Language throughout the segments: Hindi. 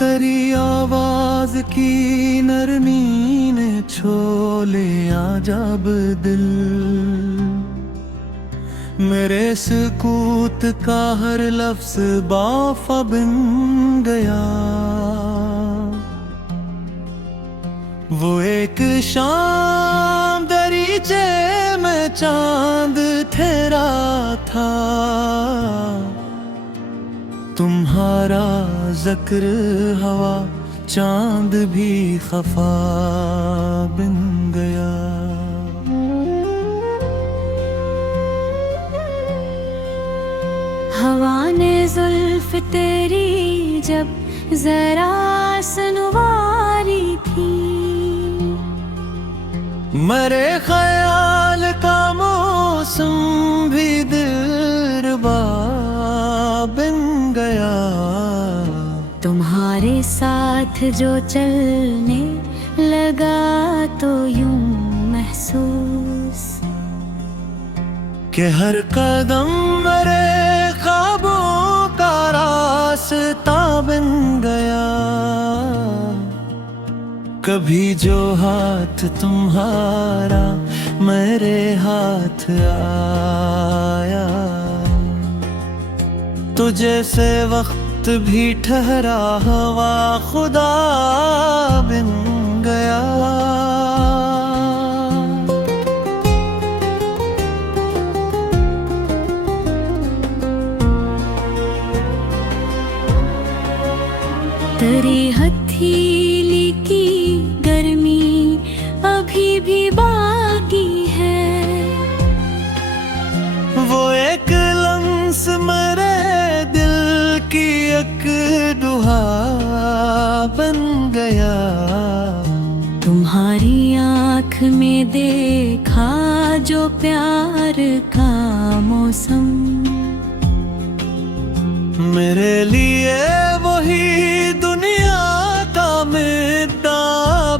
तेरी आवाज की नरमी ने छो लिया जब दिल, मेरे सुकूत का हर लफ्ज बाफा बन गया। वो एक शाम दरीचे में चांद ठहरा था, तुम्हारा ज़िक्र हवा चांद भी खफा बन गया। हवा ने जुल्फ तेरी जब जरा सुनवारी थी, मेरे ख्याल का मौसम भी दिलरुबा बन गया। तुम्हारे साथ जो चलने लगा तो यूं महसूस कि हर कदम मेरे ख्वाबों का रास्ता बन गया। कभी जो हाथ तुम्हारा मेरे हाथ आया, तो जैसे वक्त भी ठहरा हवा खुदा बन गया। तेरी हथेली की गर्मी अभी भी बाकी है, वो एक लम्स मेरे दिल की एक दुआ बन गया। तुम्हारी आँख में देखा जो प्यार का मौसम, मेरे लिए वही दुनिया का मिट्टा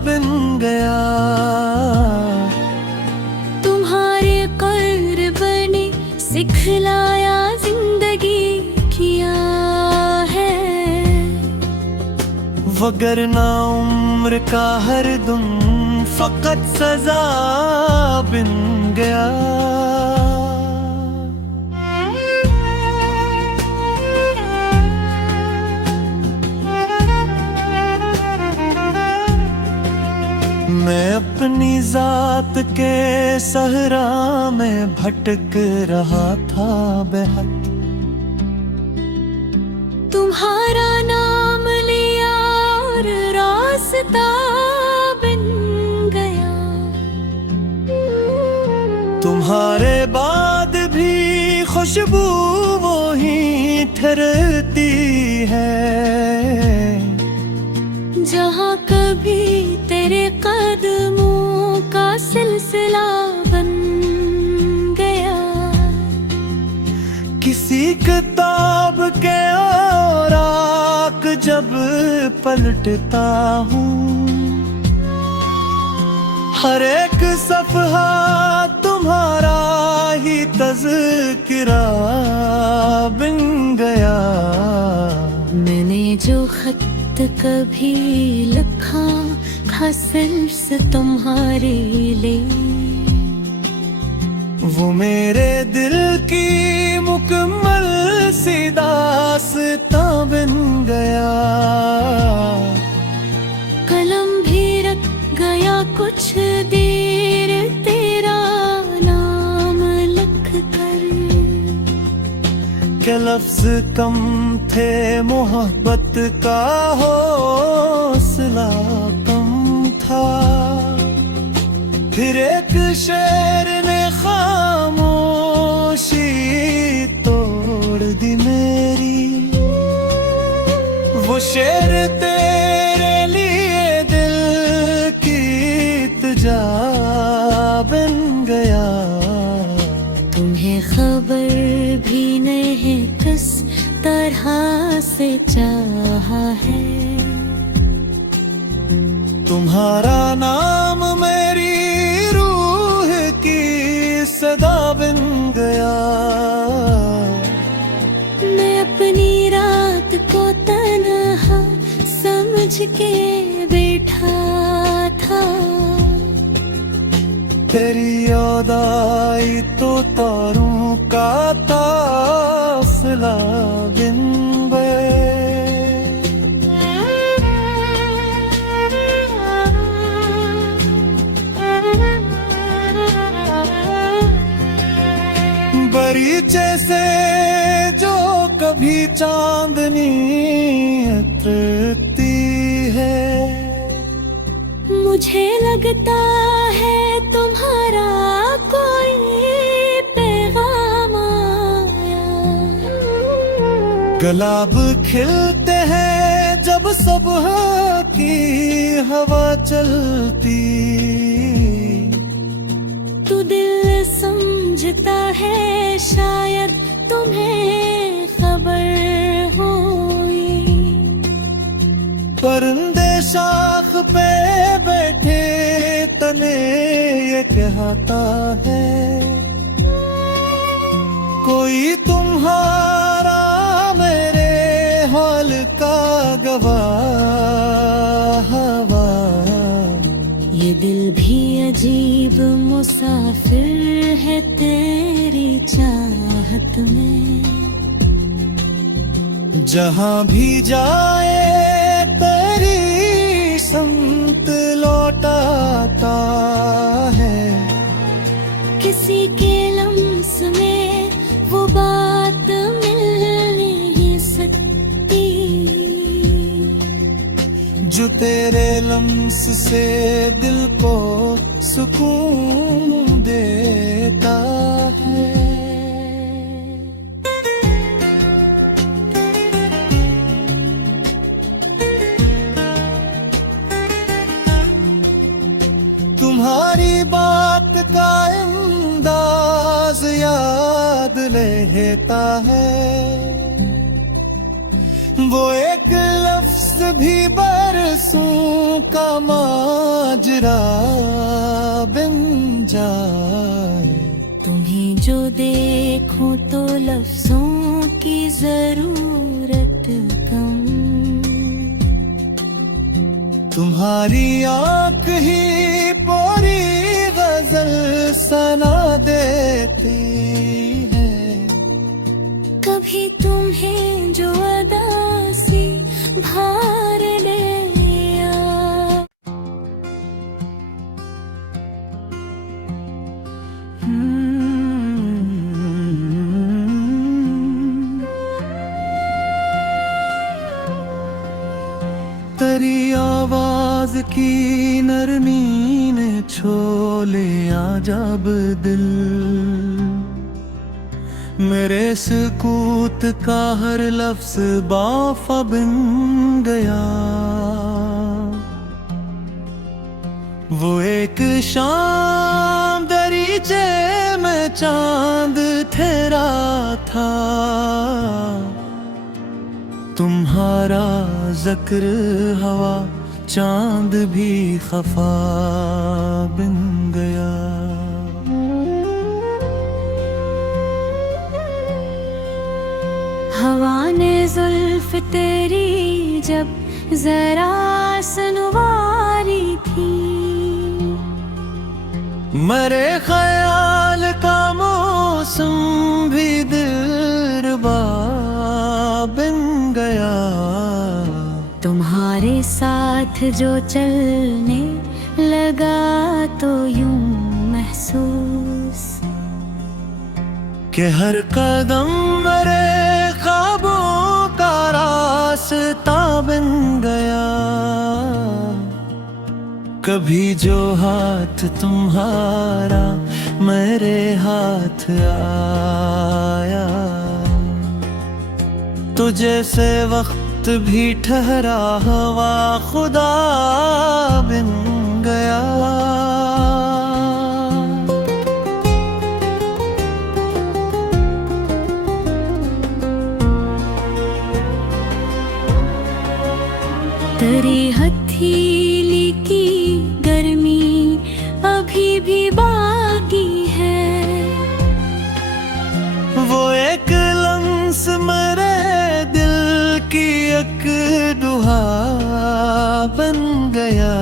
बन गया। तुम्हारे कर्ब ने सिखलाया जिंदगी किया है, वगरना उम्र का हर दम फकत सजा बन गया। मैं अपनी जात के सहरा में भटक रहा था बेहद, तुम्हारा नाम लिया और रास्ता बन गया। तुम्हारे बाद भी खुशबू वो ही ठहरती है, जहाँ कभी तेरे कदमों का सिलसिला बन गया। किसी किताब के औराक जब पलटता हूँ, हर एक सफ़हा तुम्हारा ही तज़किरा बन गया। मैंने जो खत कभी लिखा था सिर्फ तुम्हारे लिए, वो मेरे दिल की मुकम्मल सी दास्तां बन गया। कलम भी रख गया कुछ देर तेरा नाम लिख कर, के लफ्ज कम थे मोहब्बत का हौसला कम था। फिर एक शेर ने खामोशी तोड़ दी मेरी, वो शेर तेरे लिए दिल की इल्तिजा बन गया। तुम्हें खबर भी नहीं किस तरह से चाहा है, तुम्हारा नाम मेरी रूह की बिन गया। मैं अपनी रात को तन्हा समझ के बैठा था। तेरी याद आई तो तारों का काफिला बिन गए। बरीचे से जो कभी चांदनी उतरती है, मुझे लगता है तुम्हारा कोई पैगाम आया। गुलाब खिलते हैं जब सुबह की हवा चलती। तू दिल समझता है शायद तुम्हें खबर होई। परिंदे शाख पे बैठे तने ये कहता है, कोई तुम्हारा मेरे हाल का गवाह। ये दिल भी अजीब मुसाफिर है तेरी चाहत में। जहाँ भी जाए तेरी संत लौटाता है। किसी के लम्स में वो बात मिल नहीं सकती जो तेरे लम्स से दिल को सुकून देता है। तुम्हारी बात का अंदाज याद लेता है। वो एक लफ्ज भी बरसों का माजरा बन जाए। तुम्हें जो देखूं तो लफ्जों की जरूरत कम। तुम्हारी आंख ही पूरी गजल सुना देती है। कभी तुम्हें जो अदा सी भार लिया। तेरी आवाज की नरमी ने छो लिया जब दिल। मेरे सुकूत का हर लफ्ज बाफा बन गया। वो एक शाम दरीचे में चांद ठहरा था। तुम्हारा जिक्र हवा चांद भी खफा बन गया। हवा ने जुल्फ तेरी जब जरा सुनवारी थी। मेरे ख्याल का मौसम भी दिलरुबा बन गया। तुम्हारे साथ जो चलने लगा तो यूं महसूस कि हर कदम मेरे ख्वाबों का रास्ता बन गया। कभी जो हाथ तुम्हारा मेरे हाथ आया, तो जैसे वक्त भी ठहरा हवा खुदा बन गया। तेरी हथेली की गर्मी अभी भी बाकी है। गया।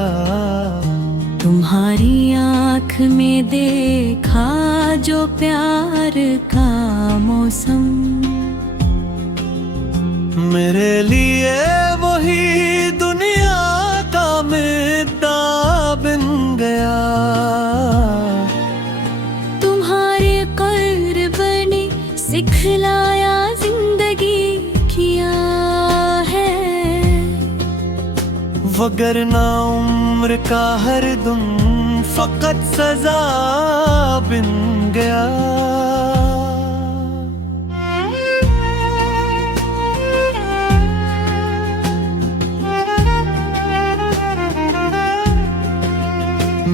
तुम्हारी आँख में देखा जो प्यार का मौसम, मेरे लिए वही दुनिया का मिट्टा बिन गया। तुम्हारे कर्ब ने सिखलाया जिंदगी किया है, वगरना उम्र का हर दुम फकत सजा बिन गया।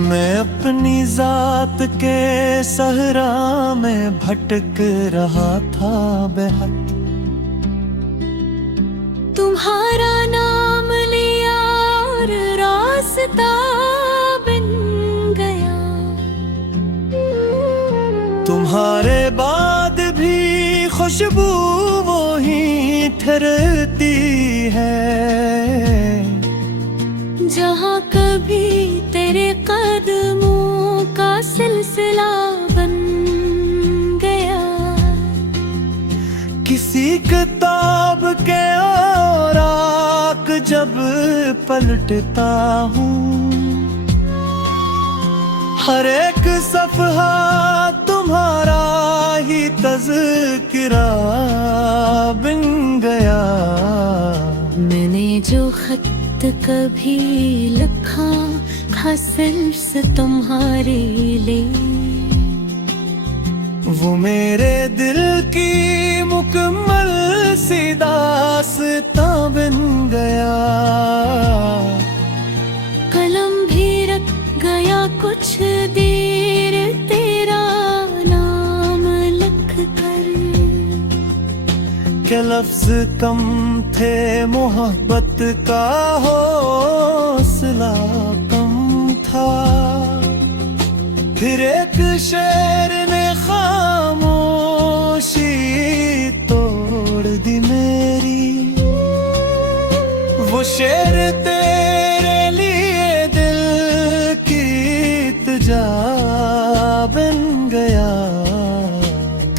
मैं अपनी जात के सहरा में भटक रहा था बेहद, तुम्हारा नाम लिया और रास्ता बन गया। तुम्हारे बाद भी खुशबू वो ही ठहरती है, जहाँ कभी तेरे कदमों का सिलसिला बन गया। किसी किताब के औराक जब पलटता हूँ, हर एक सफ़हा तुम्हारा ही तज़किरा बिन गया। मैंने जो खत कभी लिखा था सिर्फ तुम्हारे लिए, वो मेरे दिल की मुकम्मल सी दास्तां बन गया। कलम भी रख गया कुछ देर तेरा नाम लिख कर, के लफ्ज कम थे मोहब्बत का हौसला कम था। फिर एक शेर ने खामोशी तोड़ दी मेरी, वो शेर तेरे लिए दिल की इल्तिजा बन गया।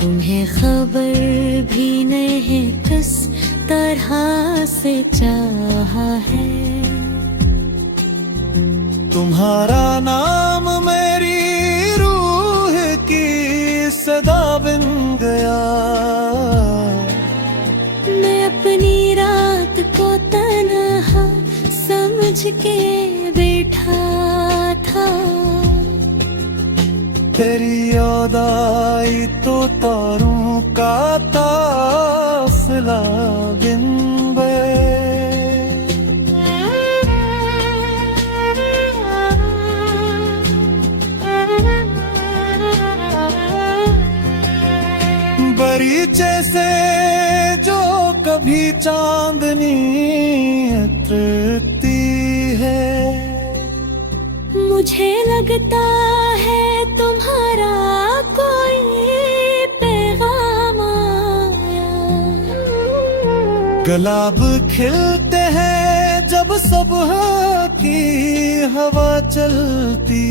तुम्हें खबर भी नहीं किस तरह से चाहा है, तुम्हारा नाम मेरी रूह की सदा बन गया। मैं अपनी रात को तन्हा समझ के बैठा था, तेरी याद आई तो तारों का काफिला बिन गए। बरीचे से जो कभी चांदनी उतरती है, मुझे लगता है तुम्हारा कोई पैगाम आया। गुलाब खिलते हैं जब सुबह की हवा चलती,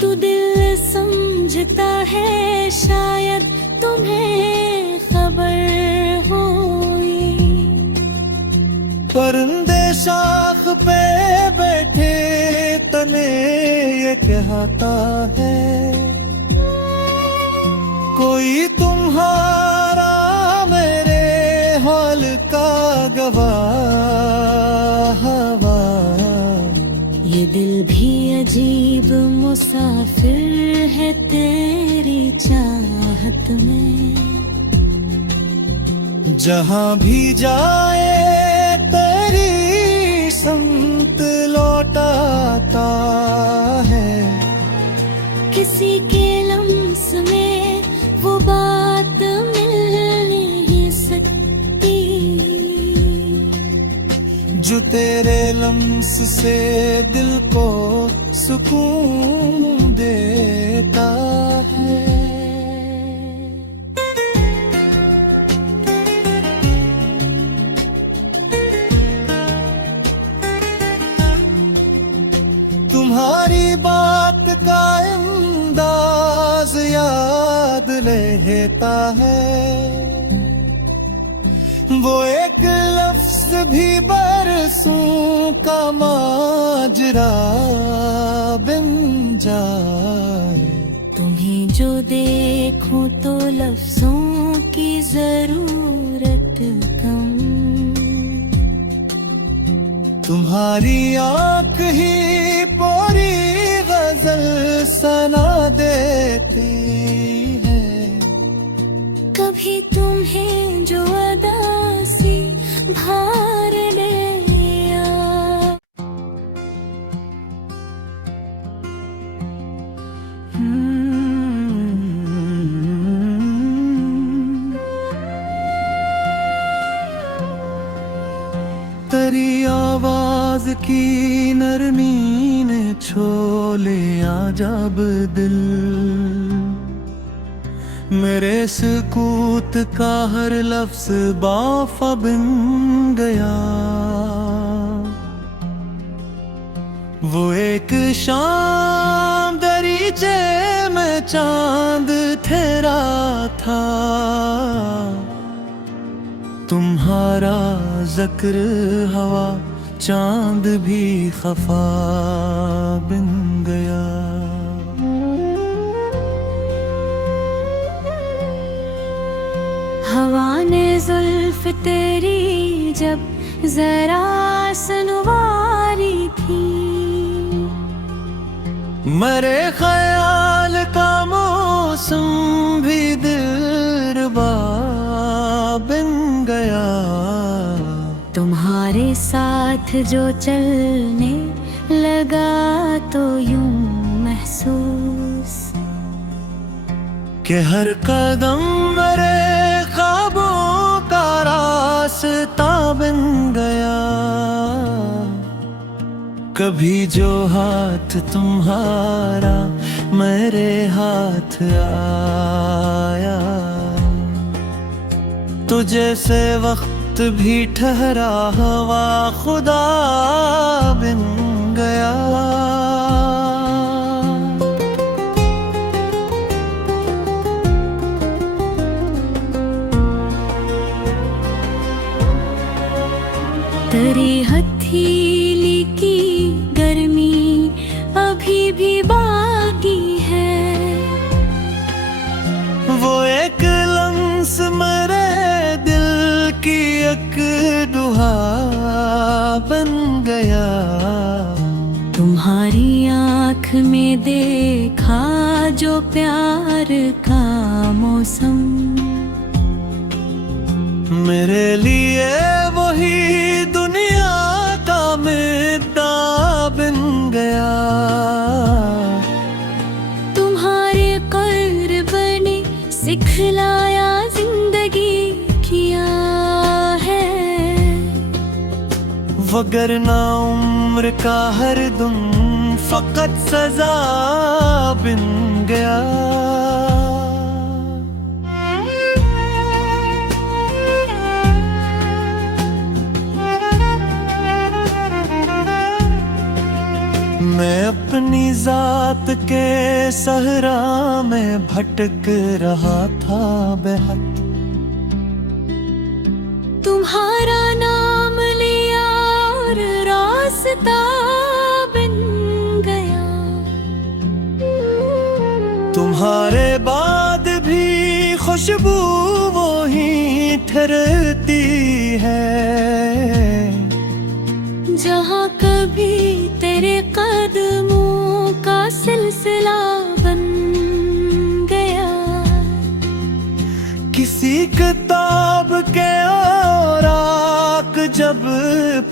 तू दिल समझता है शायद तुम्हें खबर होई। परिंदे शाख पे बैठे तने ये कहता है, कोई तुम्हारा मेरे हाल का गवाह हवा। ये दिल भी अजीब मुसाफिर है तेरी चाहत में, जहाँ भी जाए तेरी संत लौटाता है। किसी के लम्स में वो बात मिल नहीं सकती, जो तेरे लम्स से दिल को सुकून देता है। तुम्हारी बात का अंदाज याद लेता है, वो एक लफ्ज भी बरसों का माजरा बन जाए। तुम्हें जो देखूं तो लफ्जों की जरूरत कम, तुम्हारी आंख ही पूरी गजल सुना देती है। कभी तुम्हें जो अदा सी भार ले आ। तेरी आवाज की नरमी ने छो लिया जब दिल, मेरे सुकूत का हर लफ्ज बाफा बन गया। वो एक शाम दरीचे में चांद ठहरा था, तुम्हारा जिक्र हवा चांद भी खफा बन गया। हवा ने जुल्फ तेरी जब जरा सुनवारी थी, मेरे ख्याल का मौसम भी दिलरुबा बन गया। तुम्हारे साथ जो चलने लगा तो यूं महसूस कि हर कदम मेरे ख्वाबों का रास्ता बन गया। कभी जो हाथ तुम्हारा मेरे हाथ आया, तो जैसे वक्त भी ठहरा हवा खुदा बन गया। तेरी हथेली की गर्मी अभी भी बाकी है, वो एक लम्स मेरे दिल की एक दुआ बन गया। तुम्हारी आँख में देखा जो प्यार का मौसम, मेरे लिए वही दुनिया का मुद्दा बन गया। तुम्हारे कर्ब ने सिखलाया जिंदगी किया है, वगरना उम्र का हर दम फकत सजा बन गया। मैं अपनी जात के सहरा में भटक रहा था बेहद, तुम्हारा नाम लिया और रास्ता बन गया। तुम्हारे बाद भी खुशबू वो ही ठहरती है, जहाँ कभी तेरे कदमों का सिलसिला बन गया। किसी किताब के औराक जब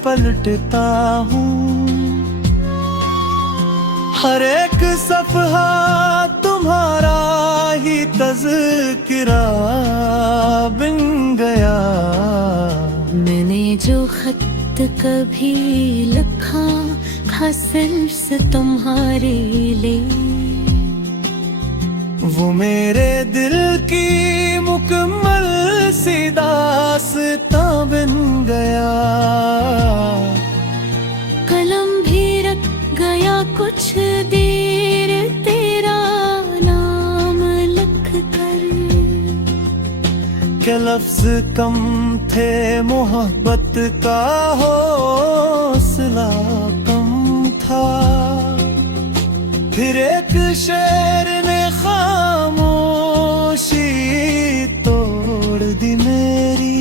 पलटता हूँ, हर एक सफ़हा तुम्हारा ही तज़किरा बन गया। मैंने जो खत कभी लिखा था सिर्फ तुम्हारे लिए, वो मेरे दिल की मुकम्मल सी दास्तां बन गया। कलम भी रख गया गया कुछ देर तेरा नाम लिख कर। के लफ्ज कम थे मोहब्बत का हौसला कम था, फिर एक शेर ने खामोशी तोड़ दी मेरी।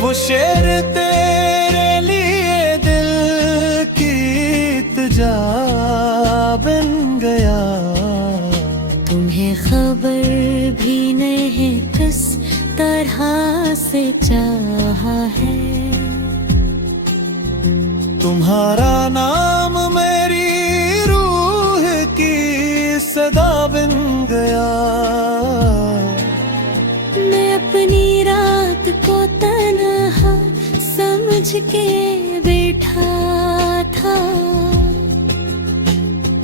वो शेर तेरे लिए दिल की इल्तिजा बन गया। तुम्हें खबर भी नहीं किस तरह से चाहा है। तुम्हारा नाम मेरी रूह की सदा बन गया। मैं अपनी रात को तन्हा समझ के बैठा था।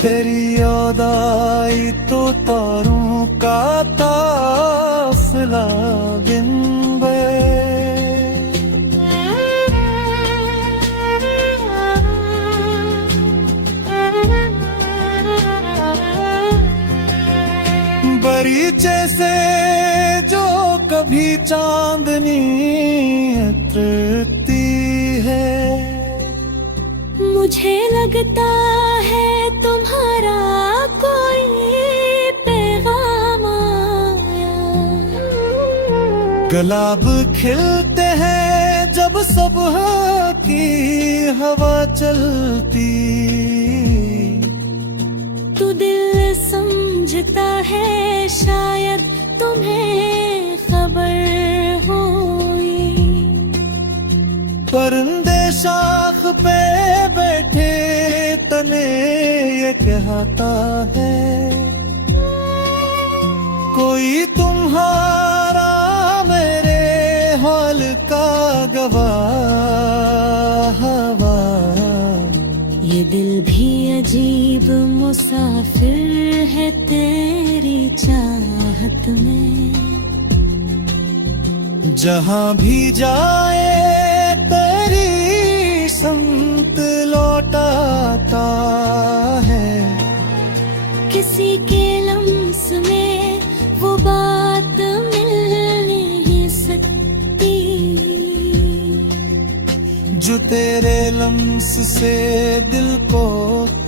तेरी याद आई तो तारों का काफिला बिन गए। बरीचे से जो कभी चांदनी उतरती है, मुझे लगता है तुम्हारा कोई पैगाम आया। गुलाब खिलते हैं जब सुबह की हवा चलती। तू दिल समझता है शायद तुम्हें खबर होई। परिंदे शाख पे बैठे तने ये कहता है, कोई तुम्हारा मेरे हाल का गवाह। ये दिल भी अजीब मुसाफिर है तेरी चाहत में। जहाँ भी जाए तेरी संत लौटाता है। किसी के लम्स में वो बात मिल नहीं सकती जो तेरे लम्स से दिल को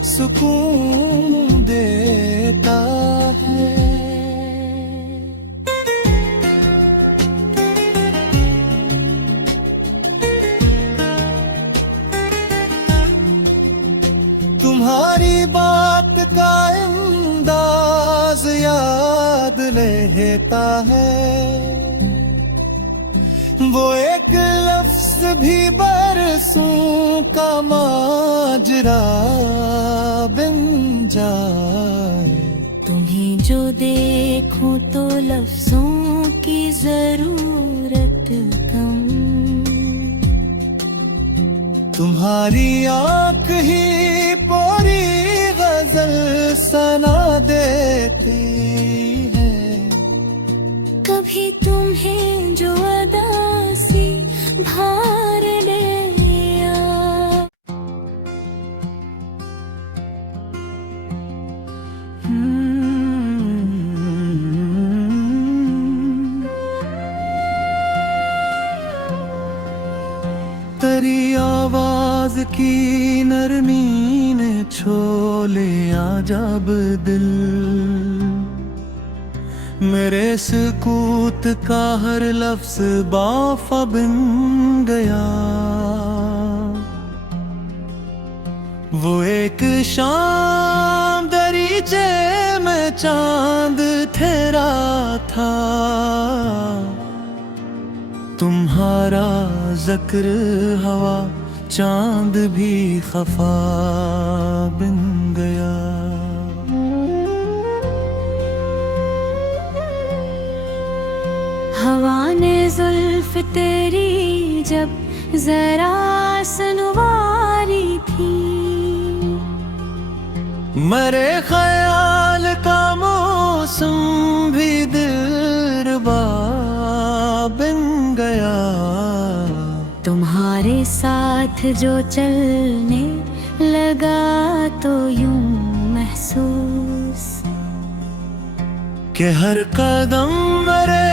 सुकून देता है। तुम्हारी बात का अंदाज याद लेता है। वो एक लफ्ज भी बरसों का माजरा बन जाए। तुम्हें जो देखूं तो लफ्जों की जरूरत कम। तुम्हारी आंख ही पूरी गजल सना देती है। कभी तुम्हें जो अदा सी भार लिया। तेरी आवाज की नरमी ने छो लिया जब दिल। मेरे सुकूत का हर लफ्ज बाफा बन गया। वो एक शाम दरीचे में चांद ठहरा था। तुम्हारा जिक्र हवा चांद भी खफा बन गया। हवा ने जुल्फ तेरी जब जरा सुनवारी थी। मेरे ख्याल का मौसम भी दिलरुबा बन गया। तुम्हारे साथ जो चलने लगा तो यूं महसूस कि हर कदम मेरे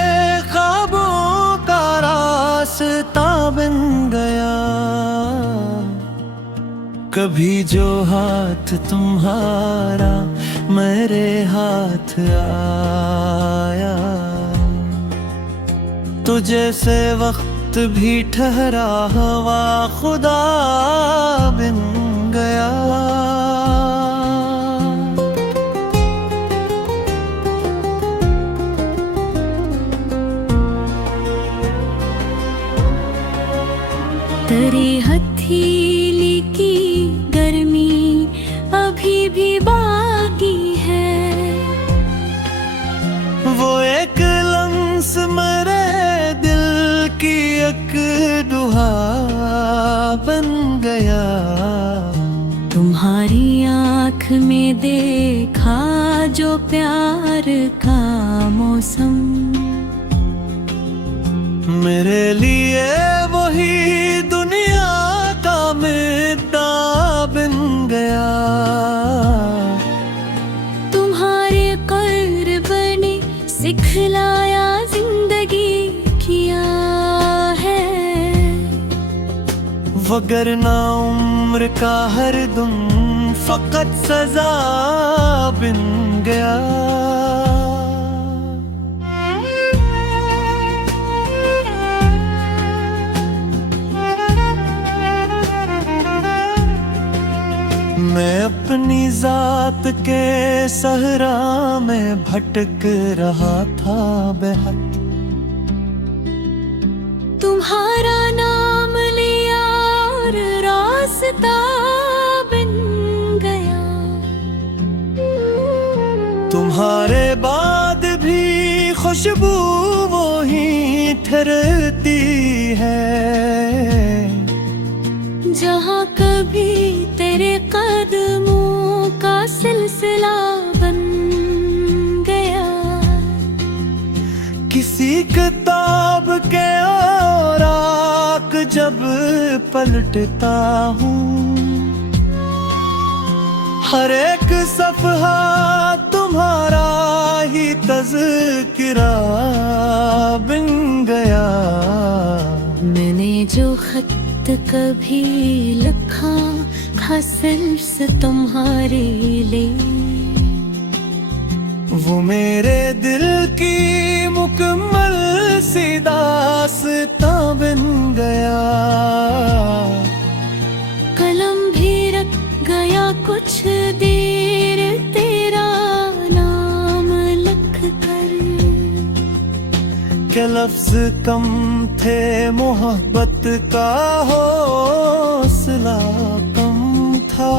ख्वाबों का रास्ता बन गया। कभी जो हाथ तुम्हारा मेरे हाथ आया, तो जैसे वक्त भी ठहरा हवा खुदा बन गया। तेरी हथेली की गर्मी अभी भी बाकी है। वो एक लम्स मेरे दिल की एक दुआ बन गया। तुम्हारी आँख में देखा जो प्यार का मौसम, मेरे लिए वही दुनिया का मिट्टा बन गया। तुम्हारे कर्ब ने सिखलाया जिंदगी किया है। वगरना उम्र का हर दम फकत सजा बन गया। मैं अपनी जात के सहरा में भटक रहा था बेहद। तुम्हारा नाम लिया और रास्ता बन गया। तुम्हारे बाद भी खुशबू वो ही ठहरती है। जहाँ कभी तेरे कदमों का सिलसिला बन गया। किसी किताब के औराक जब पलटता हूँ, हर एक सफ़हा तुम्हारा ही तज़किरा बन गया। मैंने जो खत कभी लिखा था सिर्फ तुम्हारे लिए, वो मेरे दिल की मुकम्मल सी दास्तां बन गया। कलम भी रख गया कुछ देर तेरा नाम लिख कर। के लफ्ज कम थे मोहब्बत का हौसला कम था।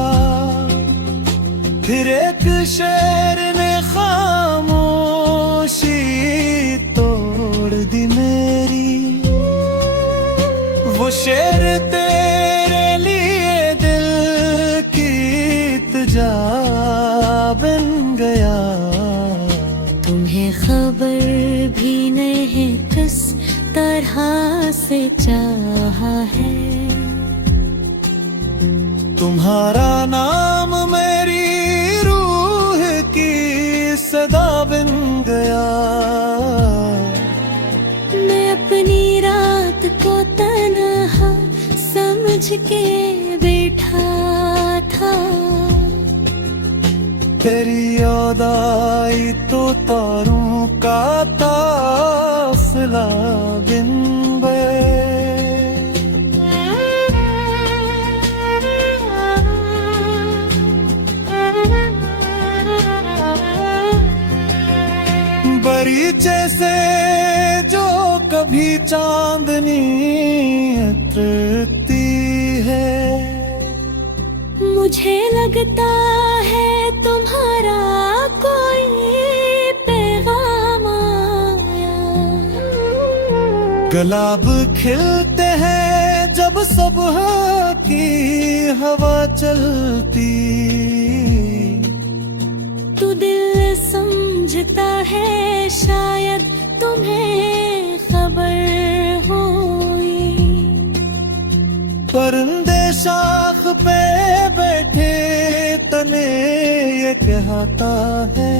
फिर एक शेर ने खामोशी तोड़ दी मेरी। वो शेर तेरे लिए दिल की इल्तिजा बन गया। तुम्हें खबर भी नहीं किस तरह से चाहा है। तुम्हारा नाम मेरी रूह की सदा बन गया। मैं अपनी रात को तन्हा समझ के बैठा था। तेरी याद आई तो तारों का काफिला बिन बरीचे से जो कभी चांदनी उतरती है। मुझे लगता है तुम्हारा कोई पैगाम आया। गुलाब खिलते हैं जब सुबह की हवा चलती। तू दिल समझता है शायद तुम्हें खबर होई। परिंदे शाख पे बैठे सिखाता है।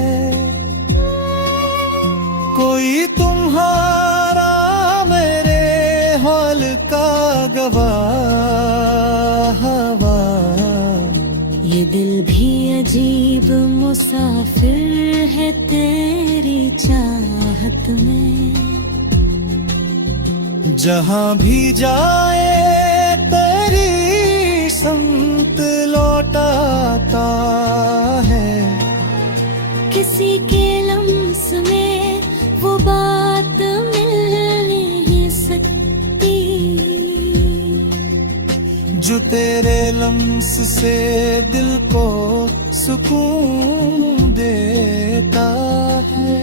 कोई तुम्हारा मेरे हाल का गवाह, ये दिल भी अजीब मुसाफिर है तेरी चाहत में। जहाँ भी जाए तेरी संत लौटाता है। किसी के लम्स में वो बात मिल नहीं सकती जो तेरे लम्स से दिल को सुकून देता है।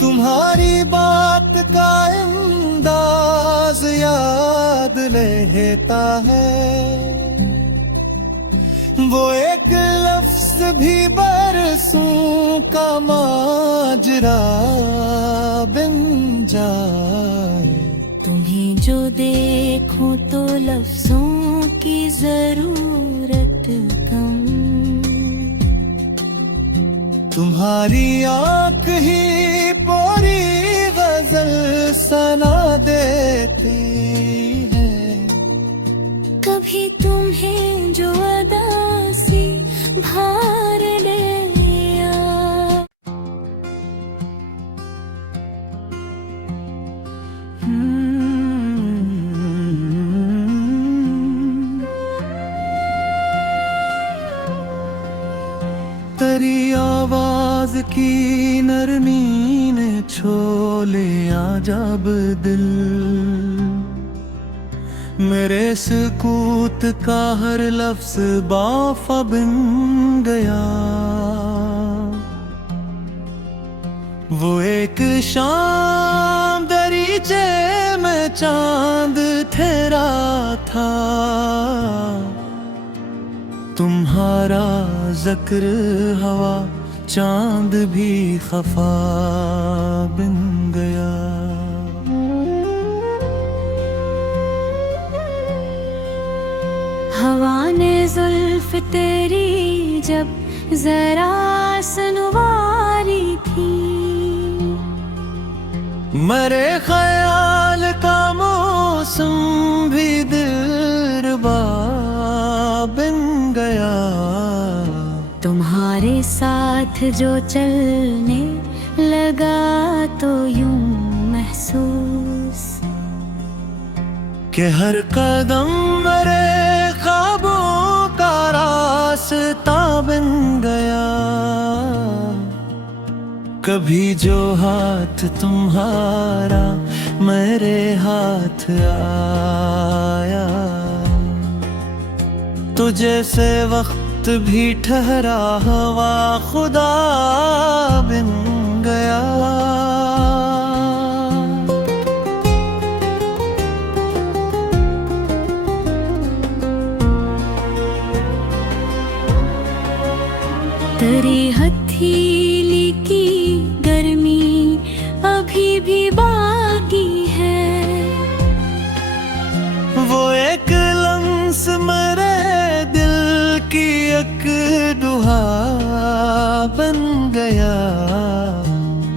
तुम्हारी बात का अंदाज याद लेता है। वो एक लफ्ज भी बरसों का माजरा बन जाए। तुम्हें जो देखूं तो लफ्जों की जरूरत कम। तुम्हारी आंख ही पूरी गजल सुना देती है। कभी तुम्हें जो अदा सी भार लिया। तेरी आवाज की नरमी ने छो लिया जब दिल। मेरे सुकूत का हर लफ्ज बाफा बन गया। वो एक शाम दरीचे में चांद ठहरा था। तुम्हारा जिक्र हवा चांद भी खफा बन गया। हवा ने जुल्फ तेरी जब जरा सुनवारी थी। मेरे ख्याल का मौसम भी दिलरुबा बन गया। तुम्हारे साथ जो चलने लगा तो यूं महसूस कि हर कदम मेरे ख्वाबों का रास्ता बन गया। कभी जो हाथ तुम्हारा मेरे हाथ आया तो जैसे वक्त भी ठहरा हवा खुदा बन गया। तेरी हथेली की गर्मी अभी भी बाकी है। वो एक लम्स मेरे दिल की एक दुआ बन गया।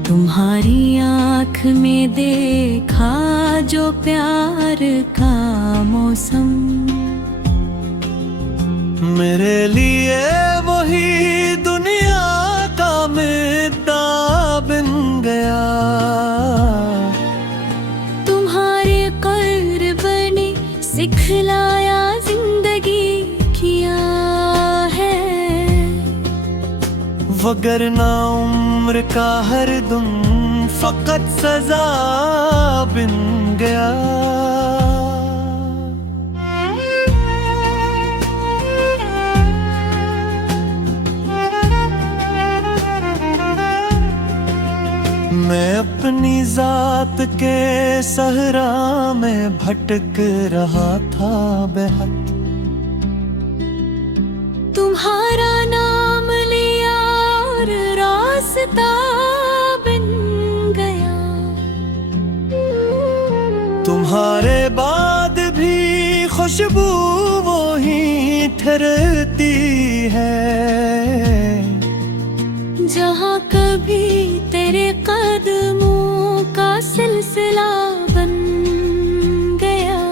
तुम्हारी आँख में देखा जो प्यार का मौसम। मेरे लिए वही दुनिया का मुद्दा बन गया। तुम्हारे कर्ब ने सिखलाया जिंदगी किया है। वगरना उम्र का हर दम फकत सजा बन गया। मैं अपनी जात के सहरा में भटक रहा था बेहद। तुम्हारा नाम लिया और रास्ता बन गया। तुम्हारे बाद भी खुशबू वो ही ठहरती है, जहाँ कभी तेरे कदमों का सिलसिला बन गया।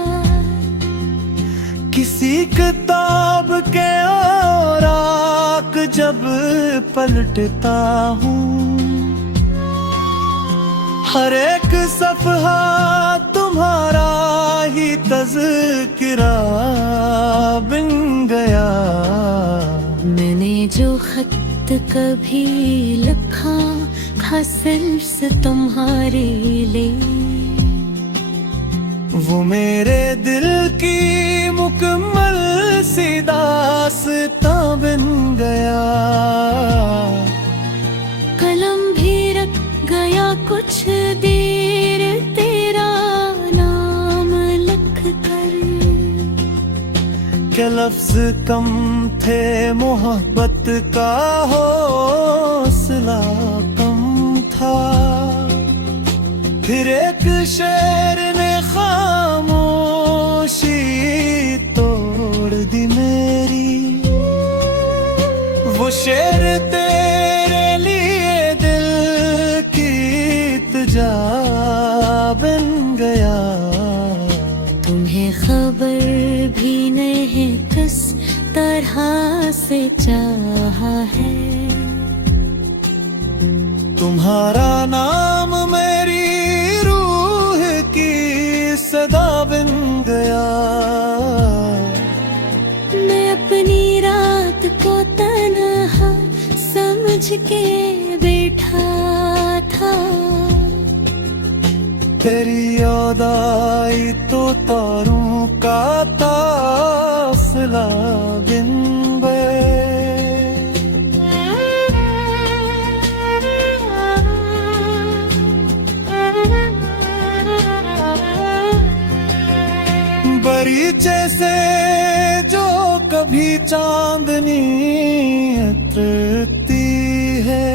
किसी किताब के औराक जब पलटता हूँ, हर एक सफ़हा तुम्हारा ही तज़किरा बन गया। मैंने जो खत कभी लिखा था सिर्फ तुम्हारे लिए, वो मेरे दिल की मुकम्मल सी दास्तां बन गया। कलम भी रख गया कुछ देर तेरा नाम लिख कर, क्या लफ्ज कम थे मोहब्बत का हौसला कम था। फिर एक शेर ने खामोशी तोड़ दी मेरी, वो शेर तेरे लिए दिल की इल्तिजा बन गया। तुम्हें खबर भी नहीं किस तरह से चाहा है, तुम्हारा नाम मेरी रूह की सदा बन गया। मैं अपनी रात को तन्हा समझ के बैठा था, तेरी याद आई तो तारों का काफिला बिन बरीचे से जो कभी चांदनी उतरती है,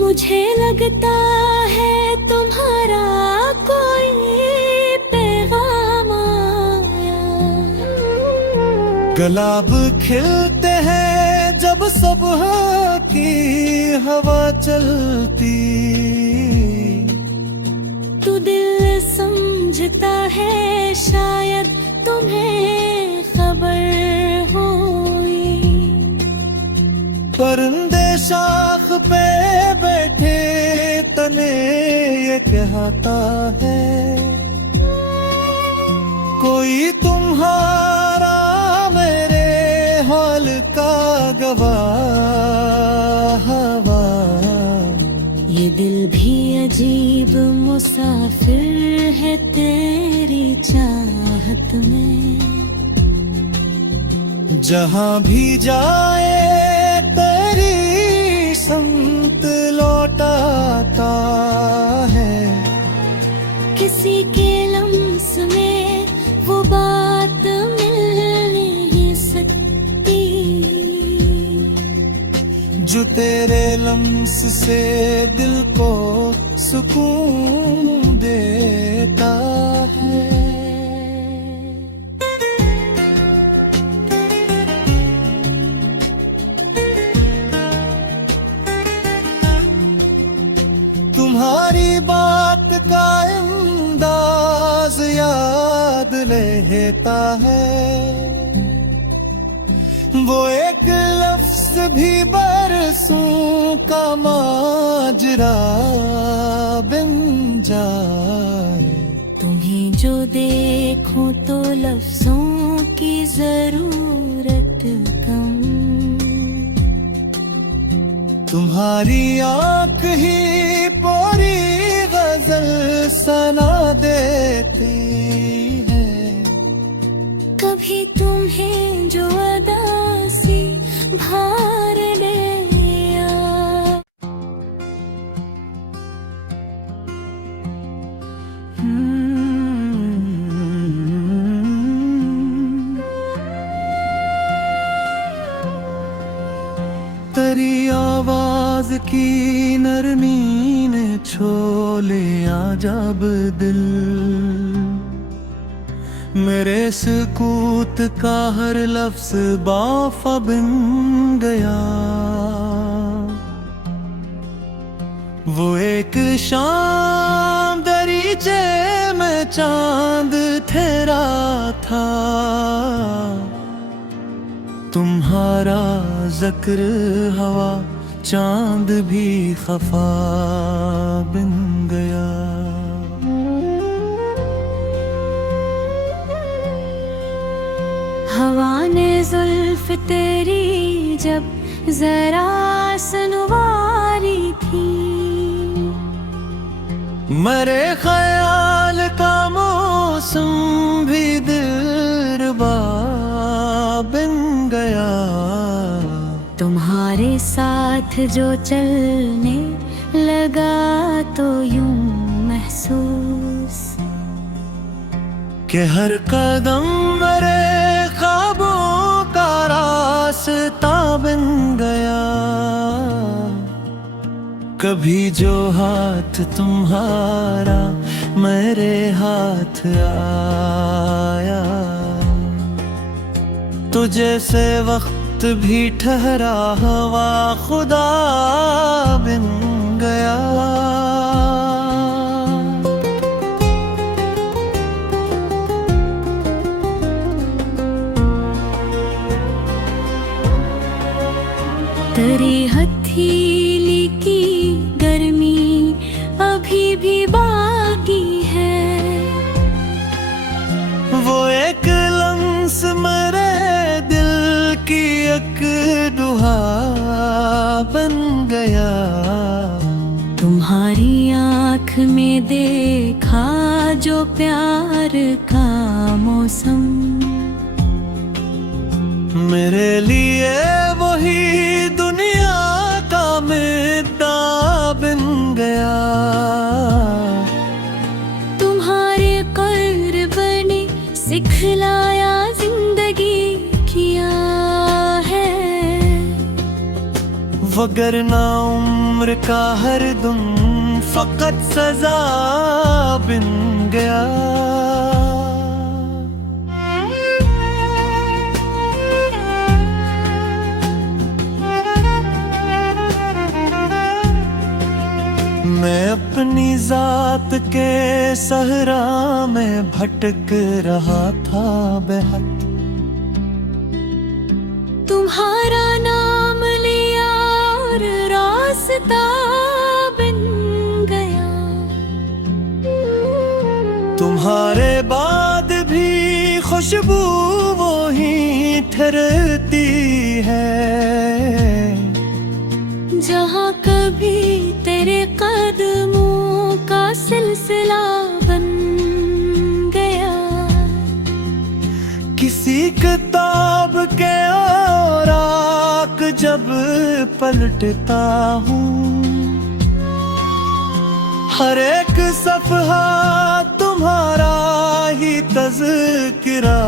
मुझे लगता है तुम्हारा कोई पैगाम आया। गुलाब खिलते हैं जब सुबह की हवा चलती, तू दिल समझता है शायद तुम्हें खबर होई। परिंदे शाख पे बैठे तने ये कहता है, कोई तुम्हारा मेरे हाल का गवाह हवा। ये दिल भी अजीब मुसाफिर है तेरी चाहत में, जहाँ भी जाए तेरी संत लौटाता है। किसी के लम्स में वो बात मिल नहीं सकती, जो तेरे लम्स से दिल को सुकून देता है। तुम्हारी बात का अंदाज याद लेता है, वो एक लफ्ज भी बरसों का माजरा बन जाए। तुम्हें जो देखूं तो लफ्जों की जरूरत कम, तुम्हारी आँख ही पूरी गजल सना देती है। कभी तुम्हें जो अदा सी भार दिया, तेरी आवाज साज की नरमी ने छो लिया जब दिल, मेरे सुकूत का हर लफ्ज बाफा बन गया। वो एक शाम दरीचे में चांद ठहरा था, तुम्हारा जिक्र हवा चांद भी खफा बन गया। हवा ने जुल्फ तेरी जब जरा सुनवारी थी, मेरे ख्याल का मौसम भी दिलरुबा बन गया। तुम्हारे साथ जो चलने लगा तो यूं महसूस कि हर कदम मेरे ख्वाबों का रास्ता बन गया। कभी जो हाथ तुम्हारा मेरे हाथ आया, तो जैसे वक्त भी ठहरा हवा खुदा बन गया। तेरी हथेली की गर्मी अभी भी बाकी है, वो एक लम्स मेरे दिल की एक दुआ बन गया। तुम्हारी आँख में देखा जो प्यार का मौसम, मेरे लिए वही दुनिया का मुद्दा बन गया। तुम्हारे कर्ब ने सिखलाया जिंदगी किया है, वगरना उम्र का हर दम फकत सजा बन गया। मैं अपनी जात के सहरा में भटक रहा था बेहद, तुम्हारा नाम लिया और रास्ता बन गया। तुम्हारे बाद भी खुशबू वो ही ठहरती है, जहाँ कभी तेरे कदमों का सिलसिला बन गया। किसी किताब के औराक जब पलटता हूँ, हर एक सफ़हा तुम्हारा ही तज़किरा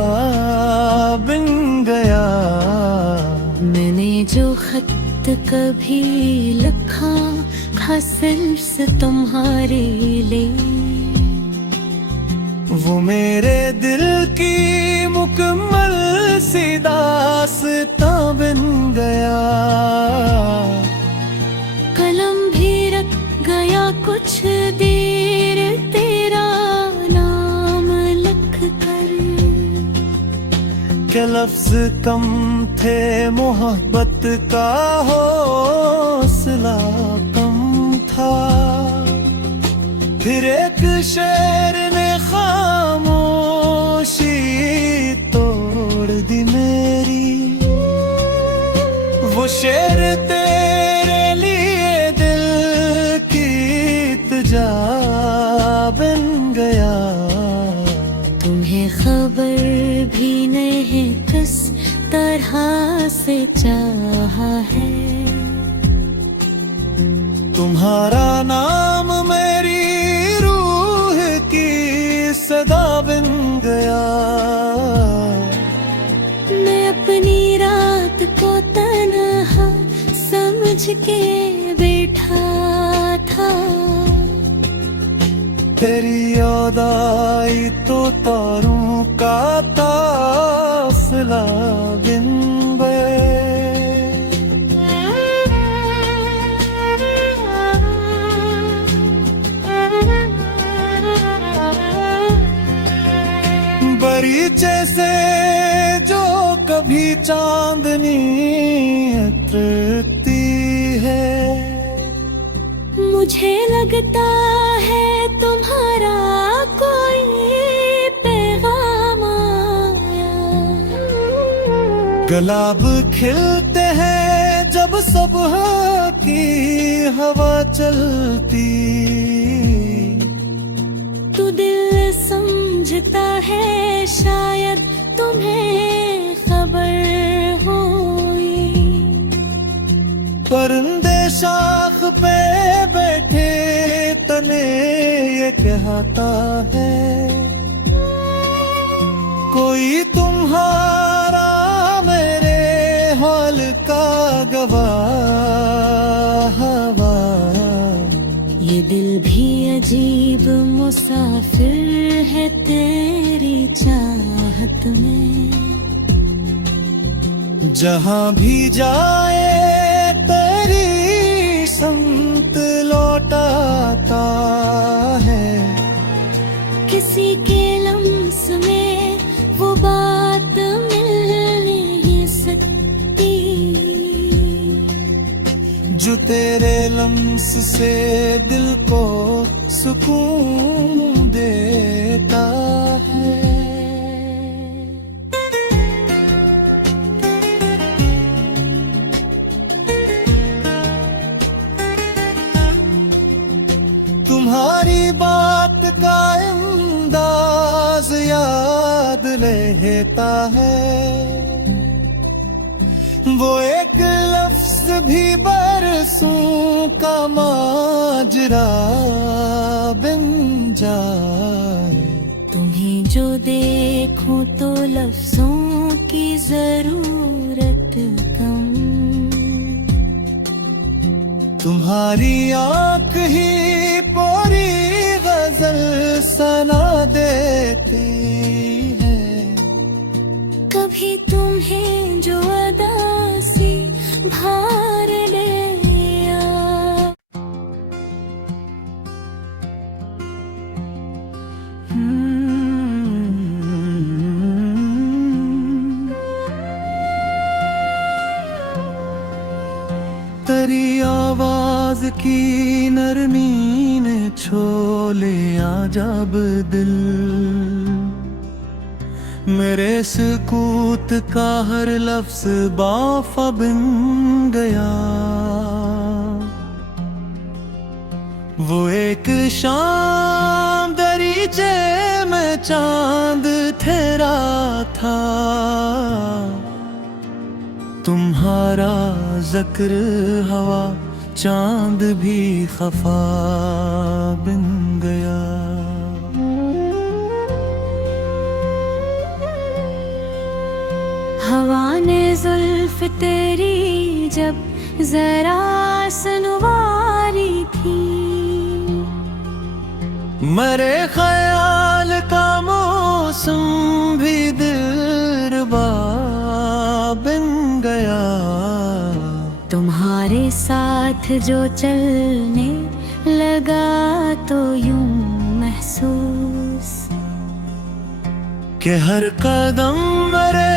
बन गया। मैंने जो खत कभी लिखा था सिर्फ तुम्हारे लिए, वो मेरे दिल की मुकम्मल सी दास्तां बन गया। कलम भी रख गया कुछ देर तेरा नाम लिख कर, के लफ्ज कम थे मोहब्बत का हौसला कम था। फिर एक शेर ने खामोशी तोड़ दी मेरी, वो शेर तेरे लिए दिल की इल्तिजा बन गया। तुम्हें खबर भी नहीं किस तरह से चाहा है, तुम्हारा नाम मेरी रूह की सदा बन गया। मैं अपनी रात को तन्हा समझ के बैठा था। तेरी याद आई तो तारों का काफिला बिन बरीचे से जो कभी चांदनी उतरती है। मुझे लगता है तुम्हारा कोई पैगाम आया। गुलाब खिलते हैं जब सुबह की हवा चलती। तू दिल समझता है शायद तुम्हें खबर होई। परिंदे शाख पे बैठे तने ये कहता है, कोई तुम्हारा मेरे हाल का गवाह। ये दिल भी अजीब मुसाफिर है तेरी चाहत में। जहाँ भी जाए तेरी संत लौटाता है। किसी के लम्स में वो बात मिल नहीं सकती जो तेरे लम्स से दिल को सुकून देता है। तुम्हारी बात का अंदाज याद लेता है। वो एक लफ्ज भी बरसों का माजरा बन जाए। तुम्हें जो देखूं तो लफ्जों की जरूरत कम। तुम्हारी आंख ही पूरी गजल सुना देती है। कभी तुम्हें जो अदा सी भार लिया। तेरी आवाज की नरमी ने छोले जब दिल। मेरे सुकूत का हर लफ्ज बाफा बन गया। वो एक शाम दरीचे में चांद ठहरा था। तुम्हारा जिक्र हवा चांद भी खफा बन गया। हवा ने जुल्फ तेरी जब जरा सुनवारी थी। मेरे ख्याल का मौसम भी दिलरुबा बन गया। तुम्हारे साथ जो चलने लगा तो यूं महसूस कि हर कदम मेरे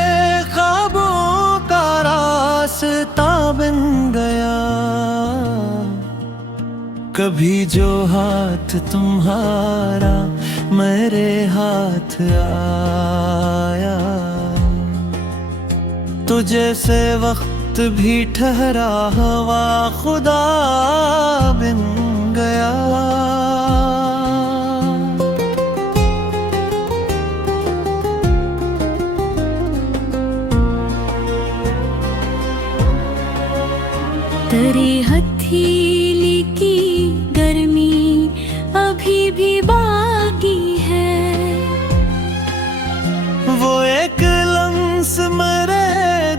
ख्वाबों का रास्ता बन गया। कभी जो हाथ तुम्हारा मेरे हाथ आया तो जैसे वक्त भी ठहरा हवा खुदा बन गया। तेरी हथेली की गर्मी अभी भी बाकी है। वो एक लम्स मेरे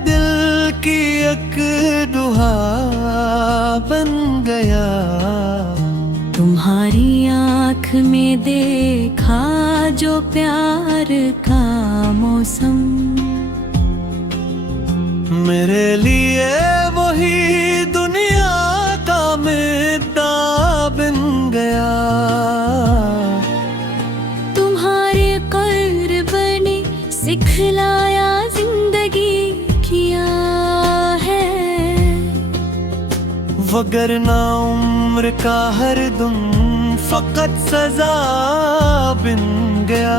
दिल की एक दुआ बन गया। तुम्हारी आँख में देखा जो प्यार का मौसम, मेरे लिए वही दुनिया का मिट्टा बन गया। तुम्हारे कर्ब ने सिखलाया जिंदगी किया है, वगरना उम्र का हर दम फकत सजा बन गया।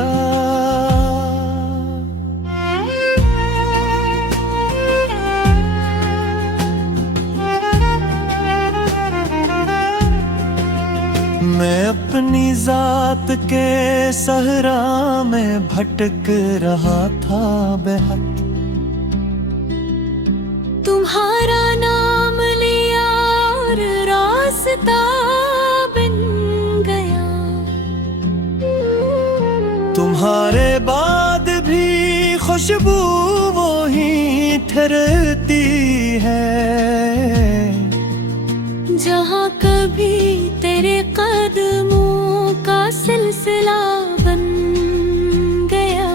मैं अपनी जात के सहरा में भटक रहा था बेहद, तुम्हारा नाम लिया और रास्ता बन गया। तुम्हारे बाद भी खुशबू वो ही ठहरती है, जहाँ कभी तेरे कदमों का सिलसिला बन गया।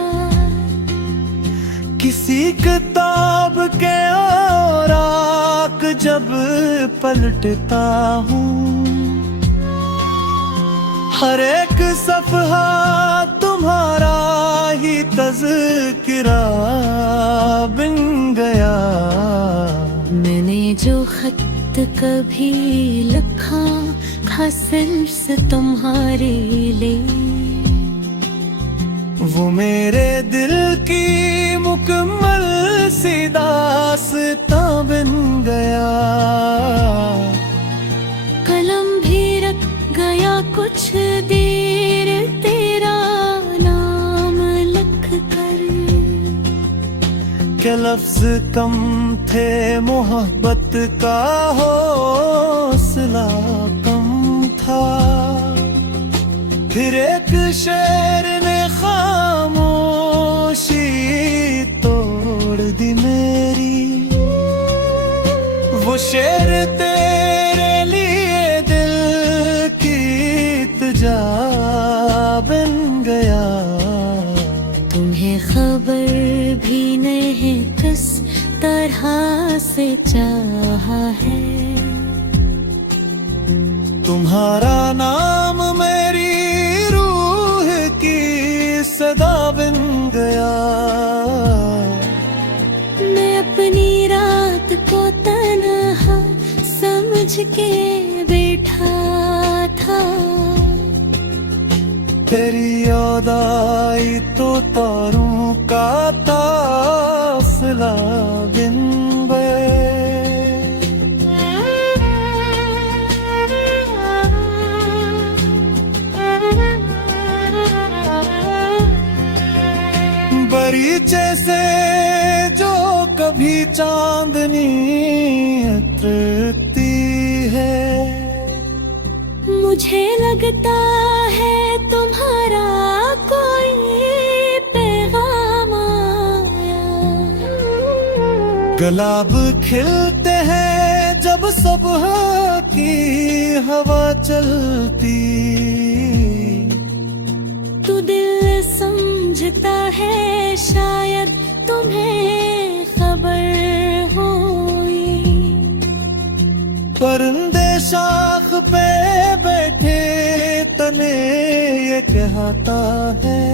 किसी किताब के औराक जब पलटता हूँ, हर एक सफ़हा तुम्हारा ही तज़किरा बन गया। मैंने जो खत कभी लिखा था सिर्फ तुम्हारे लिए, वो मेरे दिल की मुकम्मल सी दास्तां बन गया। कलम भी रख गया कुछ देर तेरा नाम लिख कर, के लफ्ज कम थे मोहब्बत का हौसला कम था। फिर एक शेर ने खामोशी तोड़ दी मेरी, वो शेर तेरे लिए दिल की इल्तिजा बन गया। तुम्हें खबर भी नहीं किस तरह से चाहा है, तुम्हारा नाम मेरी रूह की सदा बन गया। मैं अपनी रात को तन्हा समझ के बैठा था, तेरी याद आई तो तारों का काफिला बिन गए। बरीचे से जो कभी चांदनी उतरती है, मुझे लगता है तुम्हारा कोई पैगाम आया। गुलाब खिलते हैं जब सुबह की हवा चलती, तू दिल समझता है शायद तुम्हें खबर होई। परिंदे शाख पे बैठे तने ये कहता है,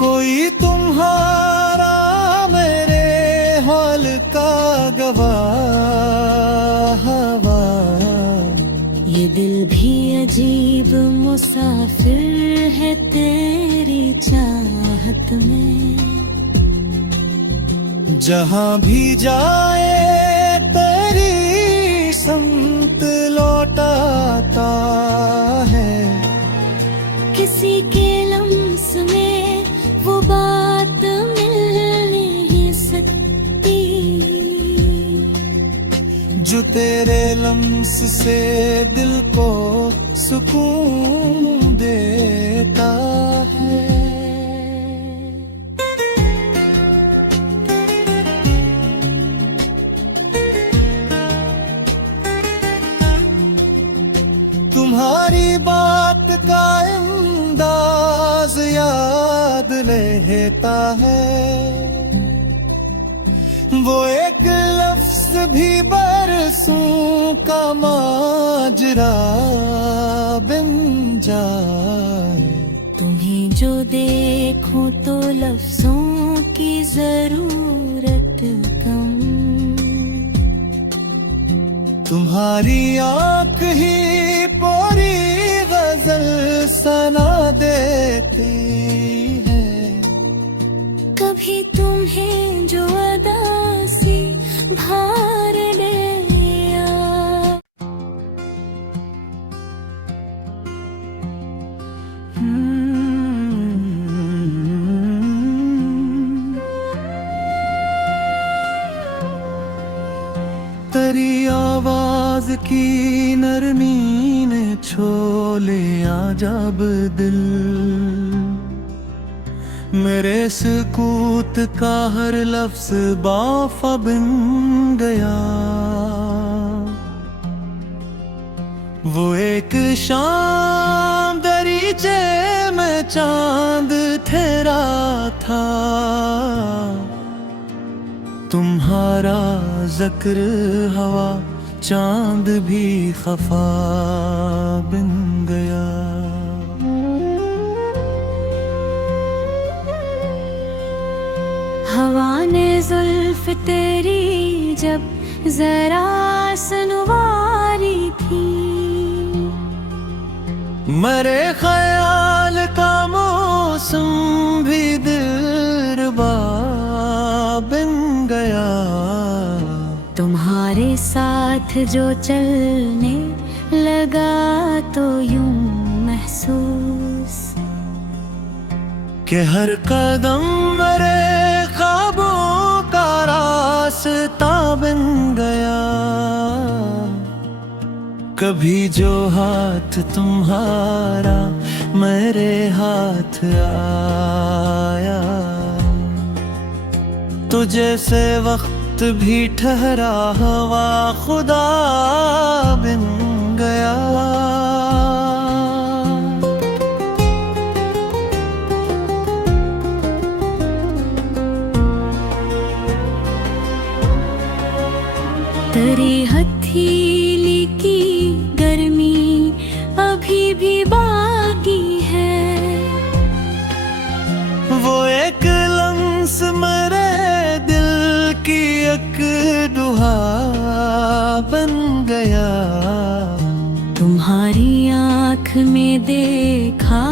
कोई तुम्हारा मेरे हाल का गवाह हवा। ये दिल भी अजीब मुसाफिर है तेरी चाहत में, जहाँ भी जाए तेरी संत लौटाता है। किसी के लम्स में वो बात मिल नहीं सकती, जो तेरे लम्स से दिल को सुकून देता है। तुम्हारी बात का अंदाज याद रहता है, वो एक लफ्ज भी बरसों का माजरा बन जाए। तुम्हें जो देखूं तो लफ्जों की जरूरत कम, तुम्हारी आंख ही पूरी गजल सना देती है। कभी तुम्हें जो अदा सी भार लिया, तेरी आवाज की नरमी ने छो लिया जब दिल, मेरे सुकूत का हर लफ्ज बाफा बन गया। वो एक शाम दरीचे में चांद ठहरा था, तुम्हारा जिक्र हवा चांद भी खफा बन गया। हवा ने जुल्फ तेरी जब जरा सुनवारी थी, मेरे ख्याल का मौसम भी दिलरुबा बन गया। तुम्हारे साथ जो चलने लगा तो यूं महसूस कि हर कदम मेरे ख्वाबों का रास्ता बन गया। कभी जो हाथ तुम्हारा मेरे हाथ आया, तो जैसे वक्त भी ठहरा हवा खुदा बन गया। तेरी हथेली की गर्मी अभी भी बाकी है, वो एक लम्स मेरे दिल की एक दुआ बन गया। तुम्हारी आँख में देखा